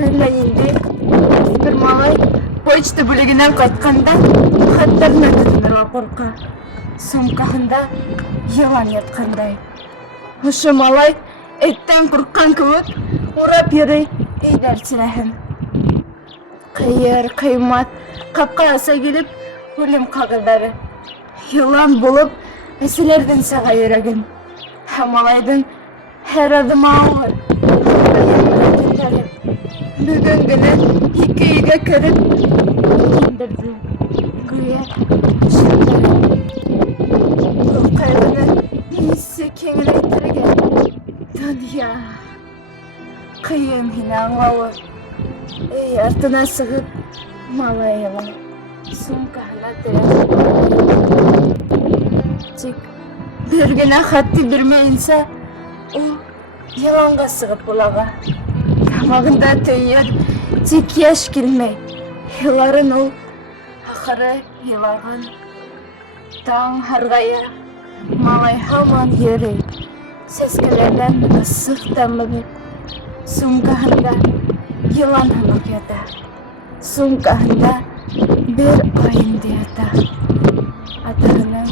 Әлі енді бір малай почта бөлігінен қайтқанда хаттарына түтіндіруі қорқа. Сумкасында yılan yatқандай. Ошо малай эттен қорққан кебек урап йөрөй өйдәр тирәһен. Кыйыр, кыймат, капка аса килеп, үлем кагылдары. Yılan булып, әсиләрдән сага йөрәген. Һәм малайдың һәр адымы авыр. Бүгін генә ике өйгә кереп, индерде. Гүя кайгыны исе кеңейтергә. Дөнья кыйын һине аңлавы. Артына сығып, малайыла. Сумкаһына терәп. Тик бер генә хатты бирмәйенсә, ул яланга сығып булага. Тамагында төйер, тик яш килмәй. Еларын ул ахыры елаган. Таң һаргая, малай һаман йөрөй. Сәскәләрдән ысык тәмле. Сумкаһында yılan һымак ята. Сумкаһында бер айынды ята. Атаһының